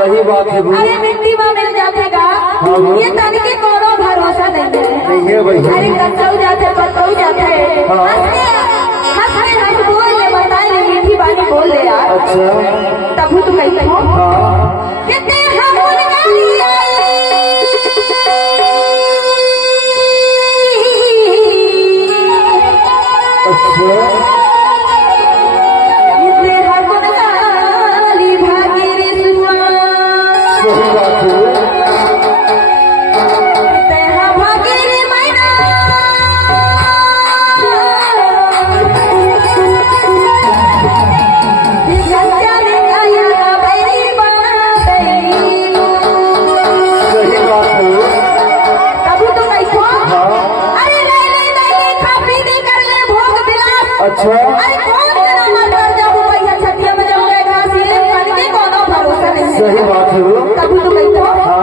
सही बात है। अरे मिट्टी में मिल जातेगा ये तनिके कोनो भरोसा नहीं है भैया। अरे कच्चा जाते पत्ता जाते हम बोल ले बताए मीठी बानी बोल ले यार। अच्छा तब तू कैसे हो कितने हम अच्छा सही बात है। तब तो कहते हो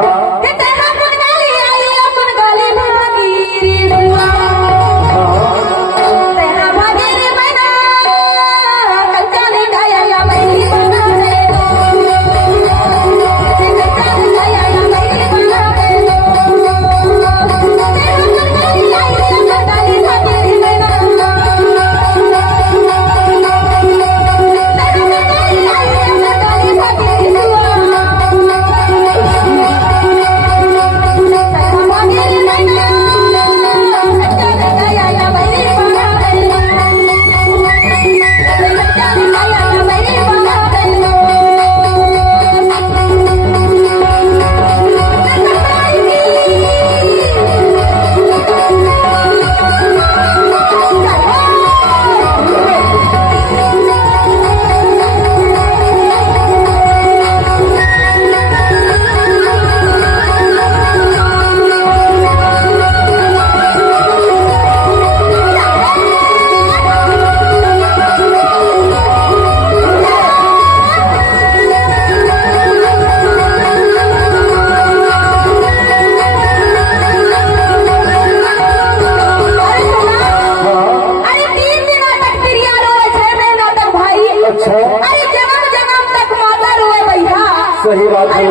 सही बात है।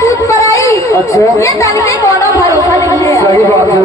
दूध पर आई अच्छा ये तनिके कोनो भरोसा नहीं है। सही बात है।